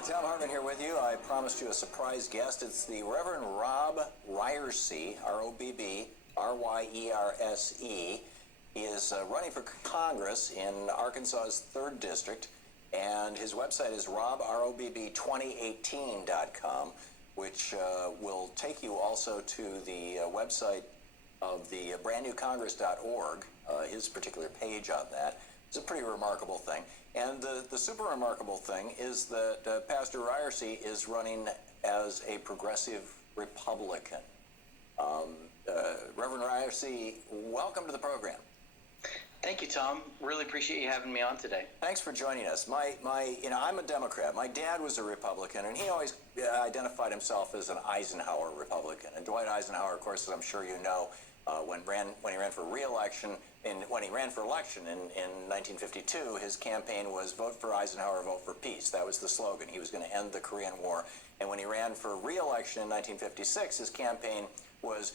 morning, Thom Hartmann here with you. I promised you a surprise guest. It's the Reverend Robb Ryerse, R-O-B-B, R-Y-E-R-S-E. He is running for Congress in Arkansas's 3rd District, and his website is robrobb2018.com, which will take you also to the website of the brandnewcongress.org, his particular page on that. It's a pretty remarkable thing. And the super remarkable thing is that Pastor Ryerse is running as a progressive Republican. Reverend Ryerse, welcome to the program. Thank you, Tom. Really appreciate you having me on today. Thanks for joining us. I'm a Democrat. My dad was a Republican, and he always identified himself as an Eisenhower Republican. And Dwight Eisenhower, of course, as I'm sure you know, when he ran for re-election, when he ran for election in 1952, his campaign was "Vote for Eisenhower, vote for peace." That was the slogan. He was going to end the Korean War. And when he ran for re-election in 1956, his campaign was,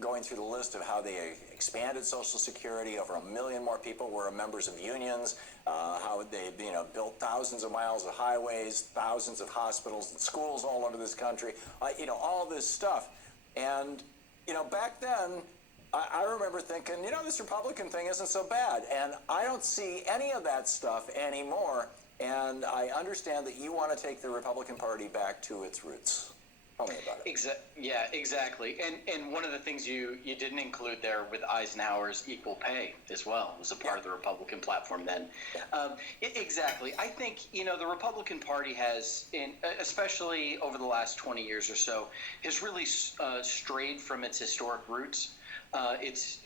going through the list of how they expanded Social Security. Over 1 million more people were members of unions. How they, built thousands of miles of highways, thousands of hospitals and schools all over this country. All this stuff. And back then, I remember thinking, this Republican thing isn't so bad. And I don't see any of that stuff anymore. And I understand that you want to take the Republican Party back to its roots. Tell me about it. Yeah, exactly. And one of the things you didn't include there with Eisenhower's equal pay as well was a part of the Republican platform then. Yeah. Exactly. I think, the Republican Party has, especially over the last 20 years or so, has really strayed from its historic roots, its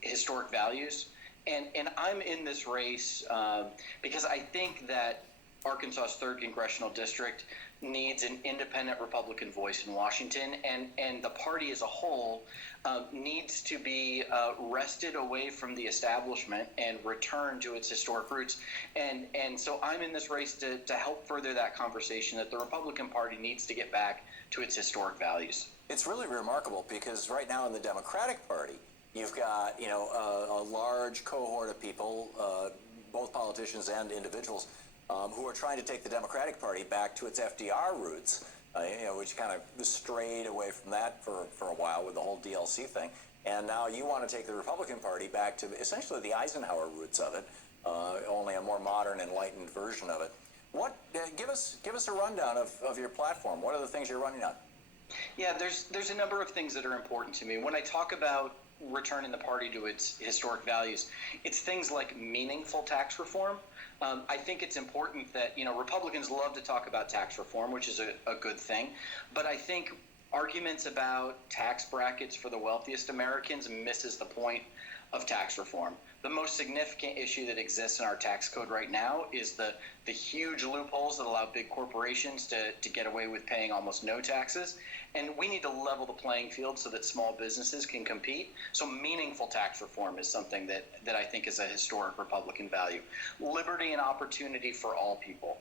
historic values. And I'm in this race because I think that Arkansas's 3rd Congressional District needs an independent Republican voice in Washington, and the party as a whole needs to be wrested away from the establishment and return to its historic roots. And so I'm in this race to help further that conversation that the Republican Party needs to get back to its historic values. It's really remarkable because right now in the Democratic Party, you've got, a large cohort of people, both politicians and individuals, who are trying to take the Democratic Party back to its FDR roots, which kind of strayed away from that for a while with the whole DLC thing. And now you want to take the Republican Party back to essentially the Eisenhower roots of it, only a more modern, enlightened version of it. Give us a rundown of your platform. What are the things you're running on? Yeah, there's a number of things that are important to me. When I talk about returning the party to its historic values, it's things like meaningful tax reform. I think it's important that, Republicans love to talk about tax reform, which is a good thing. But I think arguments about tax brackets for the wealthiest Americans misses the point of tax reform. The most significant issue that exists in our tax code right now is the huge loopholes that allow big corporations to get away with paying almost no taxes. And we need to level the playing field so that small businesses can compete. So meaningful tax reform is something that I think is a historic Republican value. Liberty and opportunity for all people.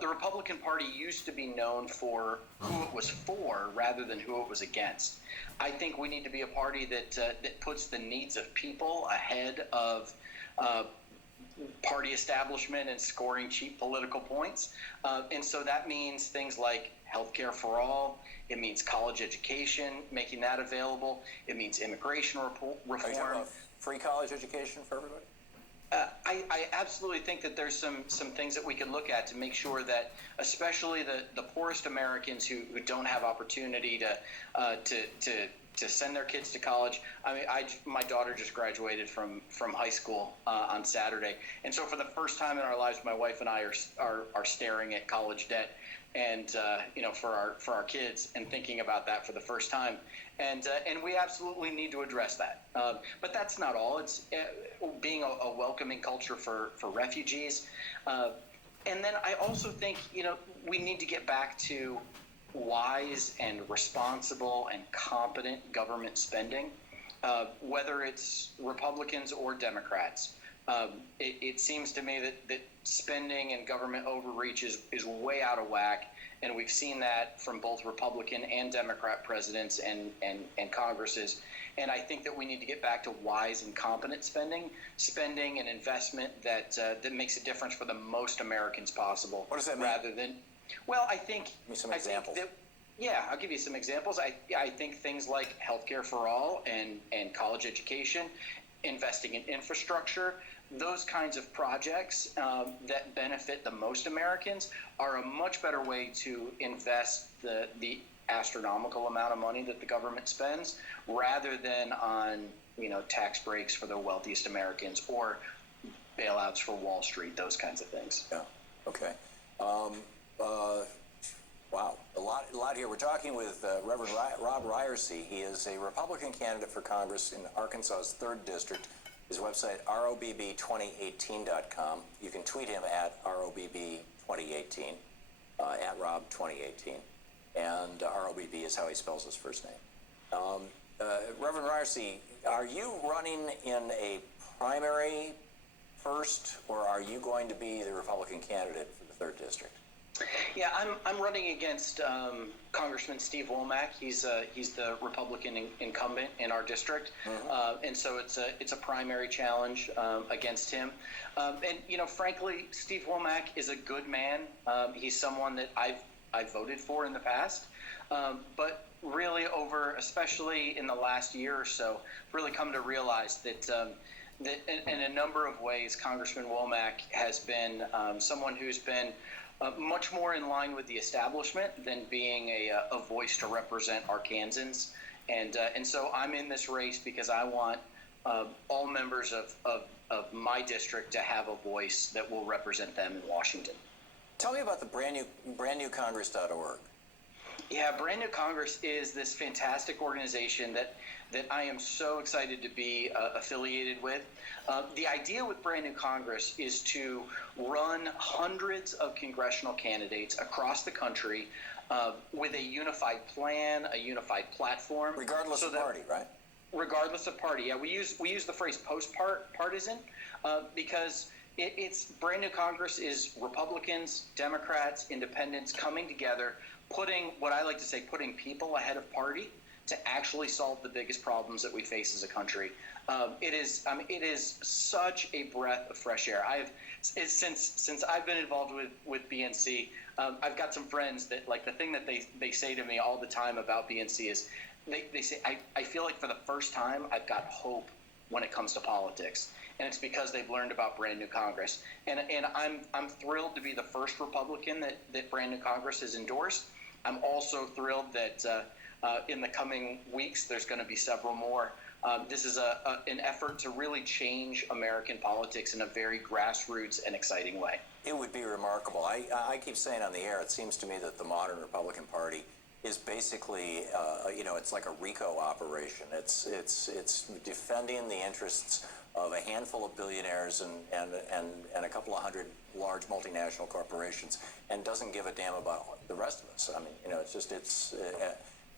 The Republican Party used to be known for who it was for rather than who it was against. I think we need to be a party that puts the needs of people ahead of party establishment and scoring cheap political points. And so that means things like healthcare for all. It means college education, making that available. It means immigration reform. Are you talking about free college education for everybody? I absolutely think that there's some things that we can look at to make sure that, especially the poorest Americans who don't have opportunity to send their kids to college. I mean, my daughter just graduated from high school on Saturday, and so for the first time in our lives, my wife and I are staring at college debt, and for our kids, and thinking about that for the first time, and we absolutely need to address that. But that's not all. It's being a welcoming culture for refugees, and then I also think we need to get back to wise and responsible and competent government spending, whether it's Republicans or Democrats. It seems to me that spending and government overreach is way out of whack, and we've seen that from both Republican and Democrat presidents and Congresses. And I think that we need to get back to wise and competent spending and investment that makes a difference for the most Americans possible. What does that mean? Rather than Well, I think. Give me some I examples. think that, yeah, I'll give you some examples. I think things like healthcare for all and college education, investing in infrastructure, those kinds of projects that benefit the most Americans are a much better way to invest the astronomical amount of money that the government spends, rather than on tax breaks for the wealthiest Americans or bailouts for Wall Street, those kinds of things. Yeah. Okay. Wow, a lot here. We're talking with Reverend Robb Ryerse. He is a Republican candidate for Congress in Arkansas's 3rd District. His website, robb2018.com. You can tweet him at robb2018, at rob2018. And ROBB is how he spells his first name. Reverend Ryerse, are you running in a primary first, or are you going to be the Republican candidate for the 3rd District? Yeah, I'm running against Congressman Steve Womack. He's the Republican incumbent in our district, and so it's a primary challenge against him. And frankly, Steve Womack is a good man. He's someone that I've voted for in the past, but really especially in the last year or so, really come to realize that that in a number of ways, Congressman Womack has been someone who's been much more in line with the establishment than being a voice to represent Arkansans. And so I'm in this race because I want all members of my district to have a voice that will represent them in Washington. Tell me about the brandnewcongress.org. Yeah, Brand New Congress is this fantastic organization that I am so excited to be affiliated with. The idea with Brand New Congress is to run hundreds of congressional candidates across the country with a unified plan, a unified platform. Regardless of party, right? Regardless of party. Yeah, we use the phrase post-partisan because it's Brand New Congress is Republicans, Democrats, Independents coming together, putting people ahead of party to actually solve the biggest problems that we face as a country. It is such a breath of fresh air. Since I've been involved with BNC, I've got some friends that, like, the thing that they say to me all the time about BNC is they say, I feel like for the first time I've got hope when it comes to politics. And it's because they've learned about Brand New Congress. And I'm thrilled to be the first Republican that Brand New Congress has endorsed. I'm also thrilled that in the coming weeks there's going to be several more. This is an effort to really change American politics in a very grassroots and exciting way. It would be remarkable. I keep saying on the air, it seems to me that the modern Republican Party is basically, it's like a RICO operation. It's defending the interests of a handful of billionaires and a couple of hundred large multinational corporations, and doesn't give a damn about the rest of us. I mean,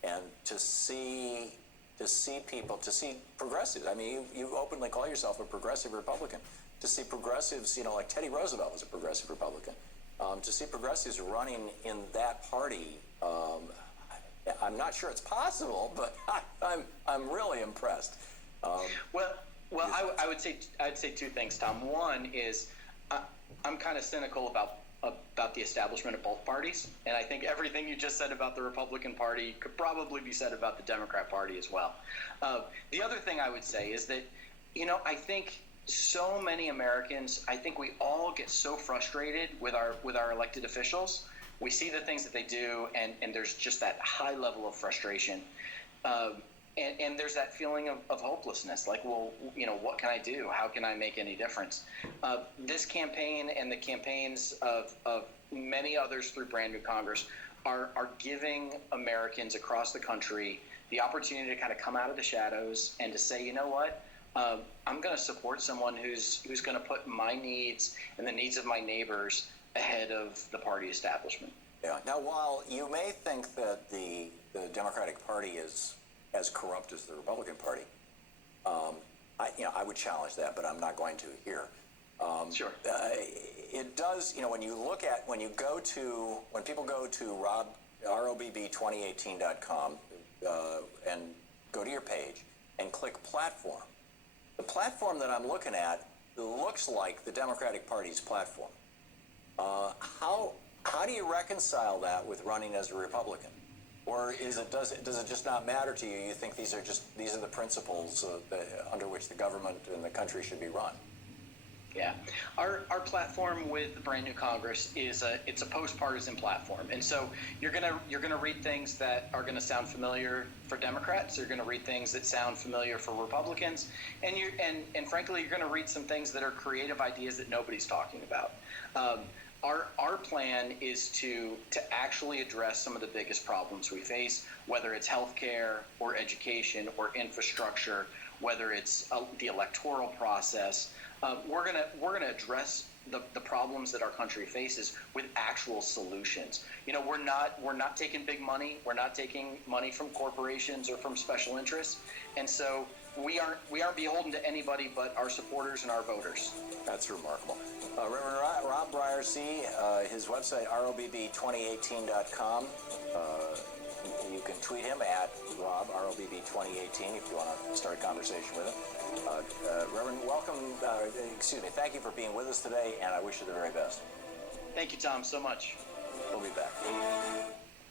and to see progressives. I mean, you openly call yourself a progressive Republican. To see progressives, like Teddy Roosevelt was a progressive Republican. To see progressives running in that party, I'm not sure it's possible, but I'm really impressed. I'd say two things, Tom. One is I'm kind of cynical about the establishment of both parties, and I think everything you just said about the Republican Party could probably be said about the Democrat Party as well. The other thing I would say is that I think so many Americans, I think we all get so frustrated with our elected officials. We see the things that they do, and there's just that high level of frustration. And there's that feeling of hopelessness, like, well, what can I do? How can I make any difference? This campaign and the campaigns of many others through Brand New Congress are giving Americans across the country the opportunity to kind of come out of the shadows and to say, you know what? I'm going to support someone who's going to put my needs and the needs of my neighbors ahead of the party establishment. Yeah. Now, while you may think that the Democratic Party is as corrupt as the Republican Party, I would challenge that, but I'm not going to here. Sure. It does. When people go to robb2018.com and go to your page and click platform, the platform that I'm looking at looks like the Democratic Party's platform. How How do you reconcile that with running as a Republican? Or does it just not matter to you? You think these are the principles under which the government and the country should be run? Yeah, our platform with the brand new Congress is it's a post-partisan platform, and so you're gonna read things that are gonna sound familiar for Democrats. You're gonna read things that sound familiar for Republicans, and frankly, you're gonna read some things that are creative ideas that nobody's talking about. Our plan is to actually address some of the biggest problems we face, whether it's healthcare or education or infrastructure, whether it's the electoral process. We're gonna address the problems that our country faces with actual solutions. You know, we're not taking big money. We're not taking money from corporations or from special interests, and so we aren't beholden to anybody but our supporters and our voters. That's remarkable. Reverend Robb Ryerse, his website robb2018.com. You can tweet him at Rob, ROBB2018, if you want to start a conversation with him. Reverend, thank you for being with us today, and I wish you the very best. Thank you, Tom, so much. We'll be back.